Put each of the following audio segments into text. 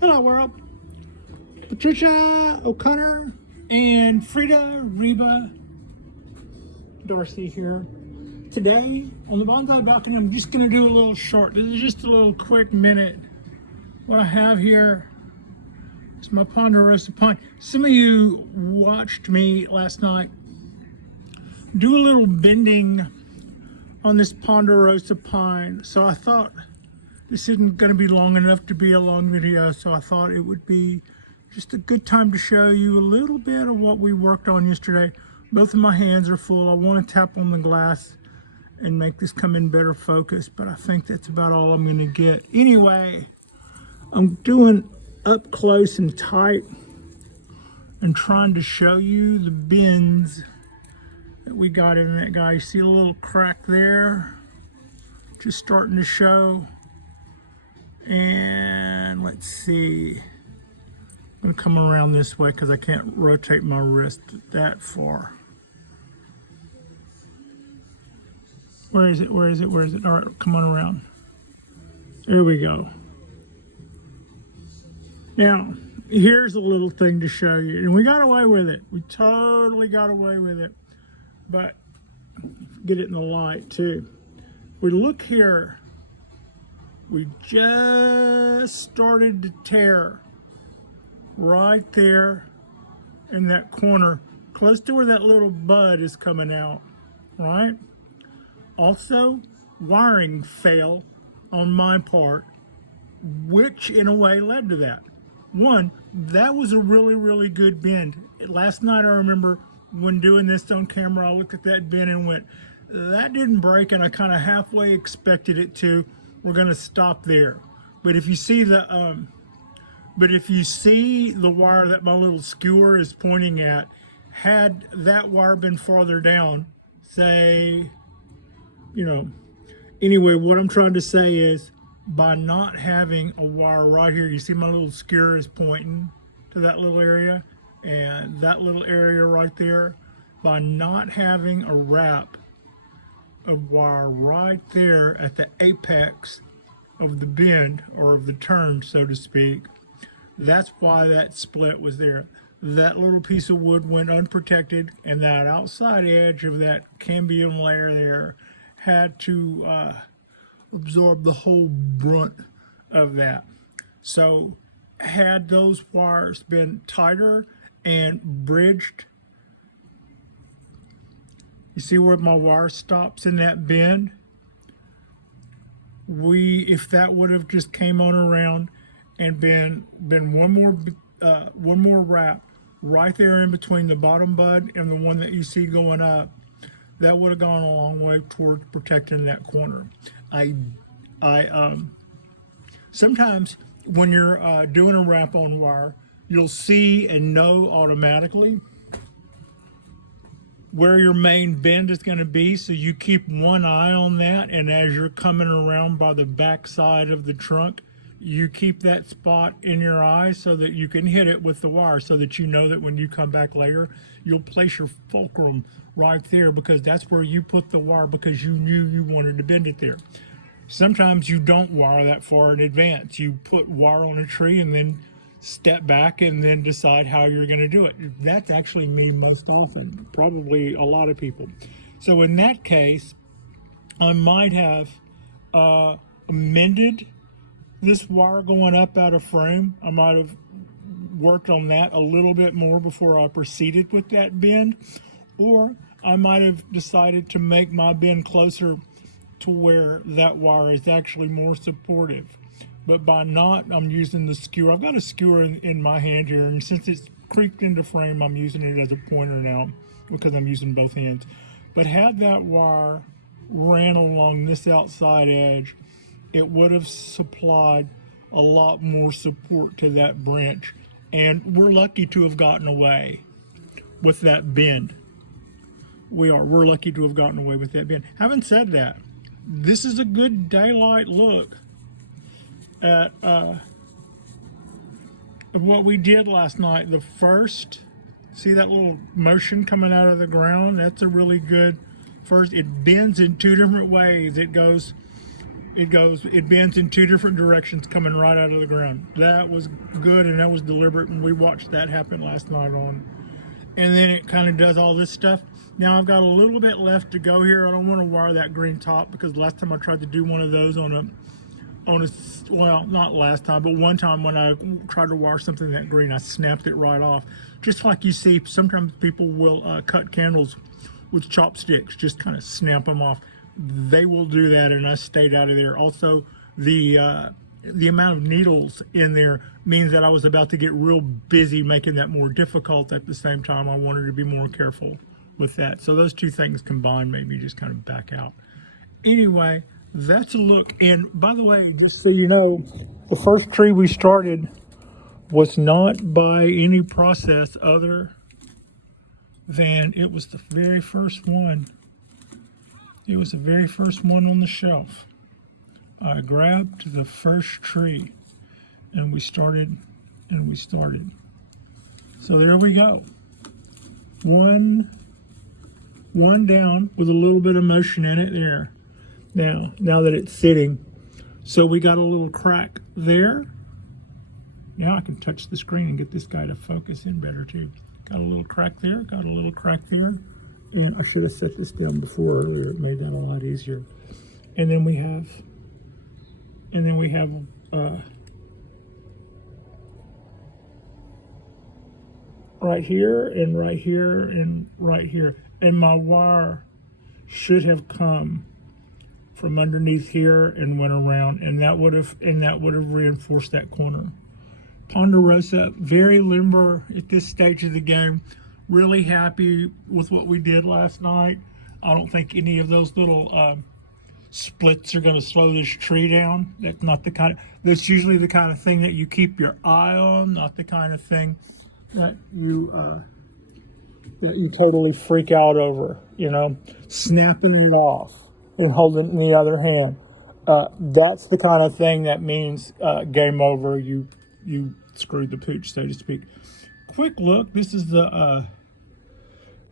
Hello world, Patricia O'Connor and Frida Reba Darcy here. Today on the Bonsai Balcony, I'm just going to do a little short. This is just a little quick minute. What I have here is my Ponderosa pine. Some of you watched me last night do a little bending on this Ponderosa pine. So I thought this isn't going to be long enough to be a long video, so I thought it would be just a good time to show you a little bit of what we worked on yesterday. Both of my hands are full. I want to tap on the glass and make this come in better focus, but I think that's about all I'm going to get. Anyway, I'm doing up close and tight and trying to show you the bends that we got in that guy. You see a little crack there, just starting to show. And let's see, I'm gonna come around this way because I can't rotate my wrist that far. Where is it? Where is it? Where is it? All right, come on around. Here we go. Now, here's a little thing to show you. And we got away with it. We totally got away with it. But get it in the light too. We look here. We just started to tear right there in that corner, close to where that little bud is coming out, right? Also, wiring fail on my part, which in a way led to that. One, that was a really, really good bend. Last night I remember when doing this on camera, I looked at that bend and went, that didn't break, and I kind of halfway expected it to. We're gonna stop there. But if you see the wire that my little skewer is pointing at, had that wire been farther down, say, anyway, what I'm trying to say is, by not having a wire right here, you see my little skewer is pointing to that little area, and that little area right there, by not having a wrap of wire right there at the apex of the bend, or of the turn, so to speak, that's why that split was there. That little piece of wood went unprotected, and that outside edge of that cambium layer there had to absorb the whole brunt of that. So had those wires been tighter and bridged, you see where my wire stops in that bend? If that would have just came on around and been one more wrap right there in between the bottom bud and the one that you see going up, that would have gone a long way towards protecting that corner. Sometimes when you're doing a wrap on wire, you'll see and know automatically where your main bend is going to be, so you keep one eye on that, and as you're coming around by the back side of the trunk, you keep that spot in your eye so that you can hit it with the wire, so that you know that when you come back later, you'll place your fulcrum right there, because that's where you put the wire, because you knew you wanted to bend it there. Sometimes you don't wire that far in advance. You put wire on a tree and then step back and then decide how you're going to do it. That's actually me most often, probably a lot of people. So in that case, I might have amended this wire going up out of frame. I might have worked on that a little bit more before I proceeded with that bend, or I might have decided to make my bend closer to where that wire is actually more supportive. But by not, I'm using the skewer. I've got a skewer in my hand here, and since it's creeped into frame, I'm using it as a pointer now because I'm using both hands. But had that wire ran along this outside edge, it would have supplied a lot more support to that branch. And we're lucky to have gotten away with that bend. We're lucky to have gotten away with that bend. Having said that, this is a good daylight look at what we did last night. The first, see that little motion coming out of the ground? That's a really good first. It bends in two different ways. It goes It bends in two different directions coming right out of the ground. That was good, and that was deliberate, and we watched that happen last night on. And then it kind of does all this stuff. Now I've got a little bit left to go here. I don't want to wire that green top because last time I tried to do one of those on a, well, not last time, but one time when I tried to wire something that green, I snapped it right off. Just like you see, sometimes people will cut candles with chopsticks, just kind of snap them off. They will do that, and I stayed out of there. Also, the amount of needles in there means that I was about to get real busy making that more difficult. At the same time, I wanted to be more careful with that. So those two things combined made me just kind of back out. Anyway, that's a look. And by the way, just so you know, the first tree we started was not by any process other than it was the very first one. It was the very first one on the shelf. I grabbed the first tree and we started. So there we go. One down with a little bit of motion in it there. Now that it's sitting. So we got a little crack there. Now I can touch the screen and get this guy to focus in better too. Got a little crack there, got a little crack there. And I should have set this down before earlier. It made that a lot easier. And then we have right here and right here and right here. And my wire should have come from underneath here and went around, and that would have reinforced that corner. Ponderosa, very limber at this stage of the game. Really happy with what we did last night. I don't think any of those little splits are going to slow this tree down. That's usually the kind of thing that you keep your eye on, not the kind of thing that you totally freak out over. You know, snapping it off and holding it in the other hand. That's the kind of thing that means game over. You screwed the pooch, so to speak. Quick look. This is the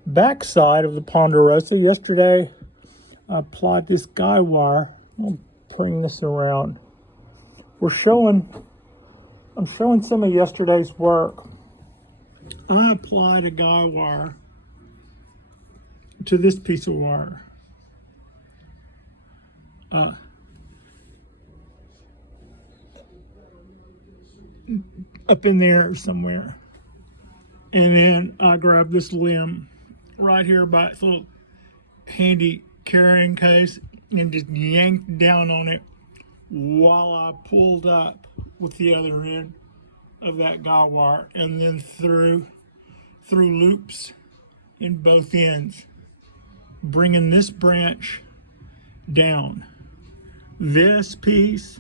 back side of the Ponderosa. Yesterday, I applied this guy wire. I'll bring this around. I'm showing some of yesterday's work. I applied a guy wire to this piece of wire. Up in there somewhere. And then I grabbed this limb right here by its little handy carrying case and just yanked down on it while I pulled up with the other end of that guy wire, and then through loops in both ends, bringing this branch down. This piece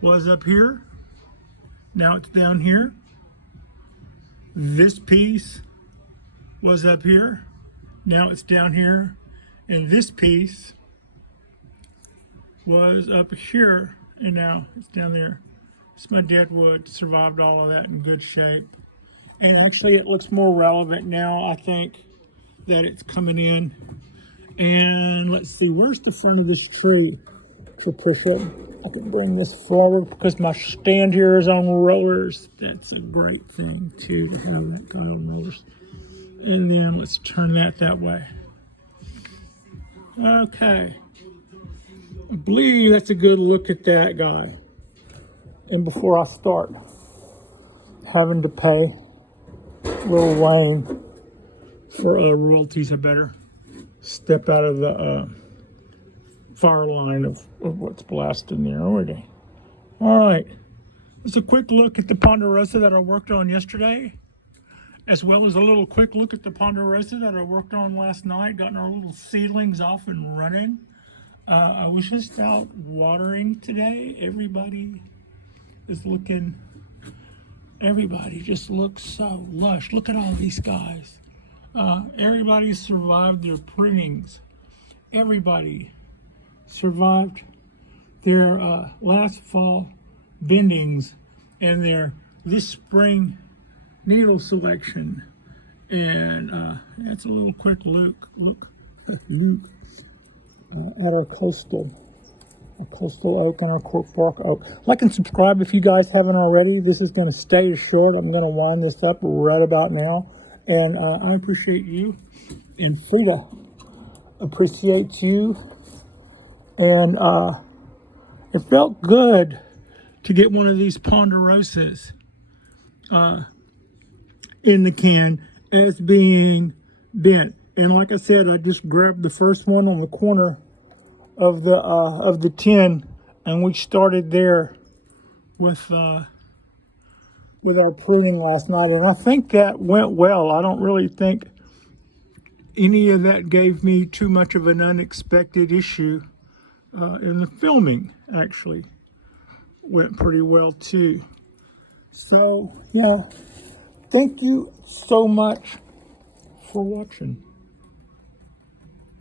was up here. Now it's down here. This piece was up here. Now it's down here. And this piece was up here, and now it's down there. It's my dead wood. Survived all of that in good shape. And actually it looks more relevant now, I think, that it's coming in. And let's see, where's the front of this tree? To push it. I can bring this forward because my stand here is on rollers. That's a great thing too, to have that guy on rollers. And then let's turn that way. Okay. I believe that's a good look at that guy. And before I start having to pay Lil Wayne for royalties, I better step out of the fire line of what's blasting there already. All right. It's a quick look at the Ponderosa that I worked on yesterday, as well as a little quick look at the Ponderosa that I worked on last night, gotten our little seedlings off and running. I was just out watering today. Everybody just looks so lush. Look at all these guys. Everybody survived their prunings. Everybody survived their last fall bendings and their this spring needle selection. And that's a little quick look at our coastal a coastal oak and our cork bark oak. Like and subscribe if you guys haven't already. This is going to stay short. I'm going to wind this up right about now. And I appreciate you. And Frida appreciates you. And it felt good to get one of these Ponderosas in the can as being bent. And like I said, I just grabbed the first one on the corner of the tin, and we started there with our pruning last night, and I think that went well. I don't really think any of that gave me too much of an unexpected issue, and the filming actually went pretty well too. So yeah, thank you so much for watching.